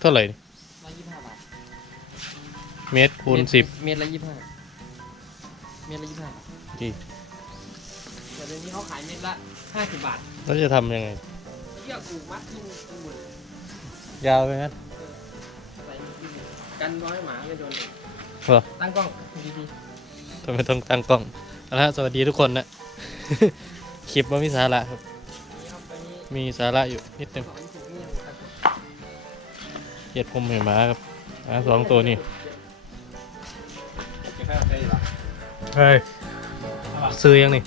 เท่าไหร่นี่ร้อยยี่สิบห้าบาทเมตรคูณสิบเมตรละยี่สิบห้าเมตรละยี่สิบห้าดีแต่เดี๋ยวนี้เขาขายเมตรละห้าสิบบาทแล้วจะทำยังไงเชือกผูกมัดที่มือที่มือยาวไปงั้น ใส่มือที่มือกันร้อยหมาไม่โดนเลยเหรอ ตั้งกล้องดีทำไมต้องตั้งกล้องเอาละสวัสดีทุกคนนะ คลิปว่ามีสาระครับๆนี่ครับอันนี้มีสาระอยู่นิดนึง สอนถูกเนี่ยครับ เหยียดผมเห็นหมาครับหมาสองตัวนี่เฮ้ยซื้อยังนี่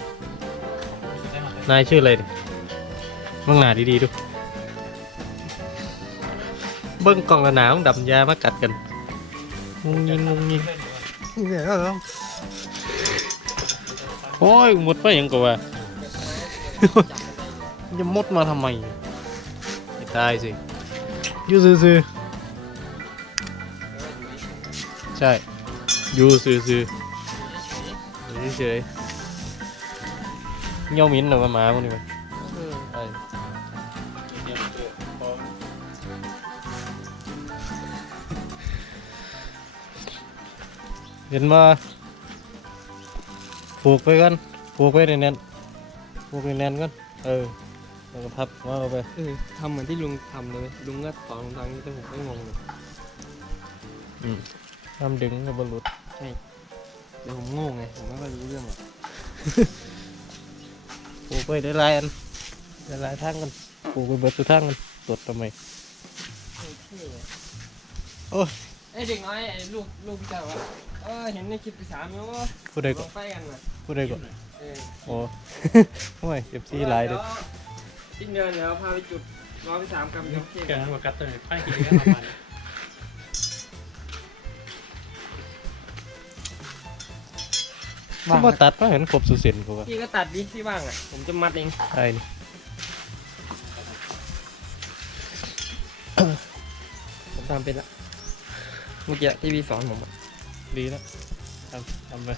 นายชื่ออะไรดิเบิ่งหน้าดีๆดู เบิ้งกล่องละหนาวดำยามากัดกันงงยิงงงยิงเนี่ยครับโอ้ยหมดไปยังกว่าจะมดมาทำไมไม่ตายสิอยู่ซื่อ ใช่ อยู่ซื่อๆอยู่เฉยๆเงี้ยวมิ้นหรอมาหมาพวกนี้มันเออใช่เห็นว่าผูกไปกันผูกไปแน่นๆผูกไปแน่นๆกันเออแล้วก็พับว่าเอาไปเออทำเหมือนที่ลุงทำเลย ลุงก็สอนทางนี้แต่ผมก็งงเลยห้ามดึงกับบรรลุเดี๋ยวผมงงไง ผมไม่ค่อยรู้เรื่องหรอกปลูกไปได้หลายอันได้หลายทางกันปลูกไปเบิดทุกทางกันตดทำไมโอ้ยไอเด็กน้อยไอ้ลูกลูกพี่เจ้าวะเออเห็นในคลิปพี่สามแล้วว่าผู้ใดลก่อนงไปกันน่ะผู้ใดก่อนเออโอ้ โอ้ยเอฟซีหลายเลยสิ้นเดือนเดี๋ยวพาไปจุดร้อยไปสามกำยกเค้ก เกิดหัวกัดตัวไหนไพ่กินก็ประมาณ ผมว่าตัดมาเห็นครบสุดเส้นกูว่าพี่ก็ตัดดิที่ว่างอะ ผมจะมัดเอง ไอ้นี่ผมทำเป็นละ เมื่อกี้ที่พี่สอนผมอะดีแล้วทำทำไป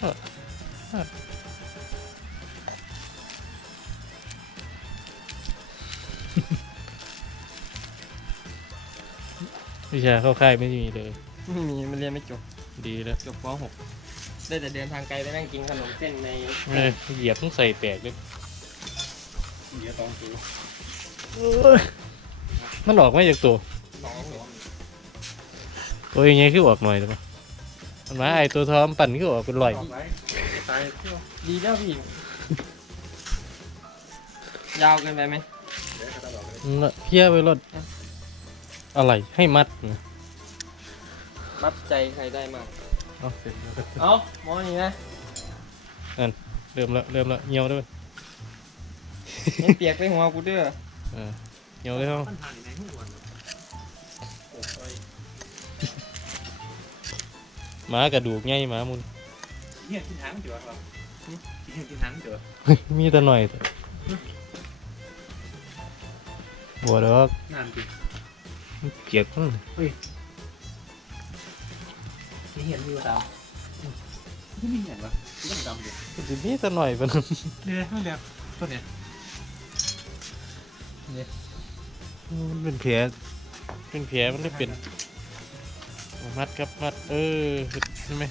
เออเออวิชาเข้าค่ายไม่มีเลย ไม่มีมันเรียนไม่จบดีแล้วจบป .6 ได้แต่เดินทางไกลไปนั่งกินขนมเส้นในเอ้ยเหยียบต้องใส่แตกเลยเดี๋ยวตองตัวมันออกมาจากตัวหนองเหรอตัวยังไงคือออกหน่อยหรือเปล่ามันมาไอตัวทอมปั่นคือออกเป็นรอยออกไรตายเที่ยวดีแล้วพี่ ยาวเกินไปไหมเดี๋ยวกระตาดอกเลยอืมละเพี้ยไปรถอะไรให้มัดนะ มัดใจใครได้มากเอาเสร็จแล้วก็เอ้าหมอนี่นะเริ่มแล้วเริ่มแล้วเหี่ยวด้วยเห็นเปียกไปหัวกูเด้อเออเหี่ยวเลยครับปัญหาในหัวโอ้ยหมากระดูกใหญ่หมามุนเนี่ยกินหางเดือดครับกินกินหางเดือดเฮ้ยมีแต่หน่อยแต่บัวดอกนานจริงเปียกมัน ที่เห็นมีดาวที่มีเห็นปะที่ดำเดือดสิมีแต่หน่อยปะนั้นเนี่ยไม่เดือดตัวเนี้ยมันเป็นแผลเป็นแผลมันได้เป็นมัดครับมัดเออเห็นไหม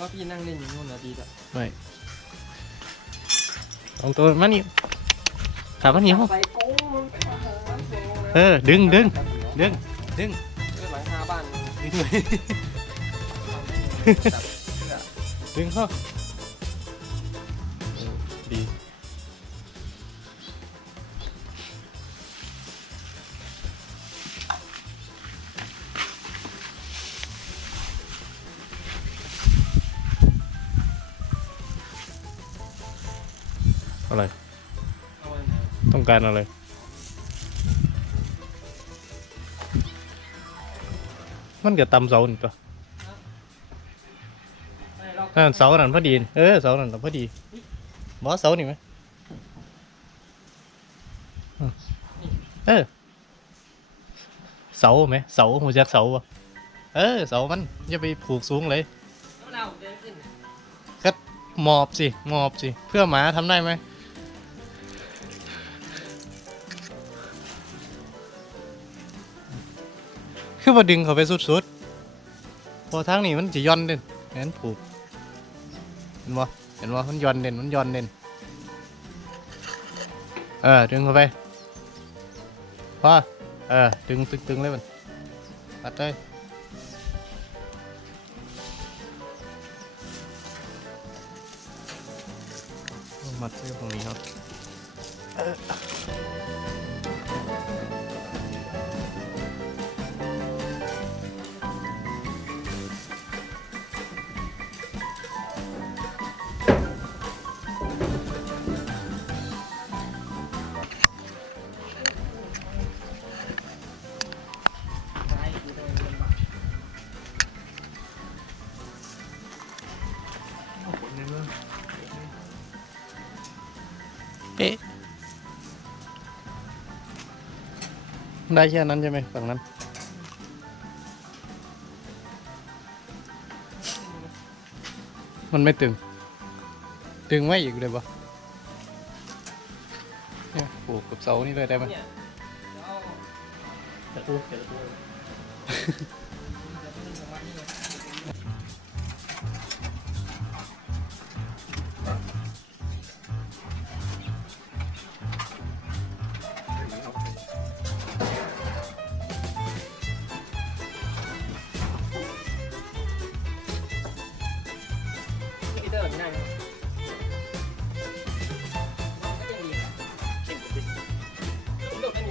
ว่าพี่นั่งเล่นอยู่นู่นนะดีละไม่สองตัวมานี่ขามันเหนียวไปโก้มึงไปหาหาโซ่นะเออดึงดึงดึงดึงเรื่องหลังคาบ้านมึง ดึงเข้าดีอะไร ต้องการอะไรมันก็ตำเสาหนิปะ เสาหนั่นพอดี เออเสาหนั่นพอดีบ่เสานี่ไหมเออเสาไหมเสาหัวจักเสาวะเออเสามันอย่าไปผูกสูงเลยก็หมอบสิหมอบสิ เพื่อหมาทำได้ไหมคือว่าดึงเขาไปสุดๆพอทางนี้มันจะย่อนเด่นงั้นผูก เห็นบ่เห็นบ่มันย่อนเด่นมันย่อนเด่นเออดึงเข้าไปพอเออดึงตึงๆเลยมันตัดเลยมัดเสื้อตรงนี้ครับ เอ๊ะได้แค่นั้นใช่ไหมฝั่งนั้น มันไม่ตึง ตึงไม่อีกเลยปะเนี่ยปลูกกับเสานี่เลยได้ไหม เนี่ยเอาตะปูเจอตะปู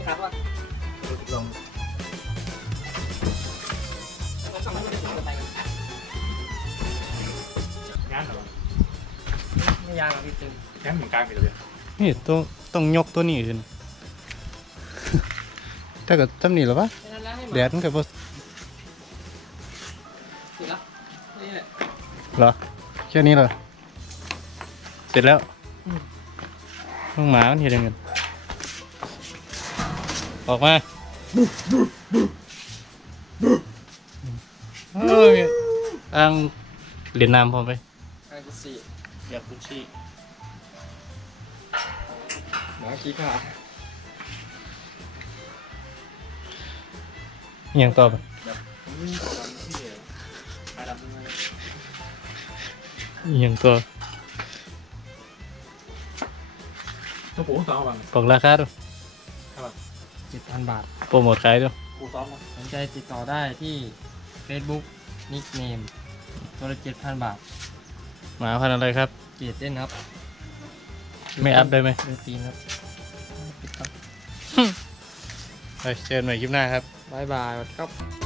ครับว่าลองเราต้องให้มันถึงไปงานเหรอไม่ยากหรอกพี่ตึงงานเหมือนกลางไปเลยนี่ต้องต้องยกตัวนี้ขึ้นถ้าเกิดทำนี่หรอปะแค่นั้นแล้วให้แดดมันก็บ่ติดแล้วนี่แหละเหรอแค่นี้เหรอเสร็จแล้วน้องหมามันเห็นยังไง ออกมาเอ้ยอ่างเหรียญน้ำพร้อมไปไอ้กุศลอยากคุชชี่หมอขี้ขาอิหยังต่อไปอืมดำที่เดียวไปดำยังไงอิหยังต่อต้องปูซ้อมบ้างบอกราคาดูเจ็ด พันบาท โปรโมทขายดูปูซ้อมมั้งสนใจติดต่อได้ที่ Facebook นิกเนมตัวละเจ็ดพันบาท หมาพันธุ์อะไรครับ เกียรติเต้นครับไม่อัพได้ไหม ดูตีนครับปิดครับไปเชิญใหม่คลิปหน้าครับ บายบายครับ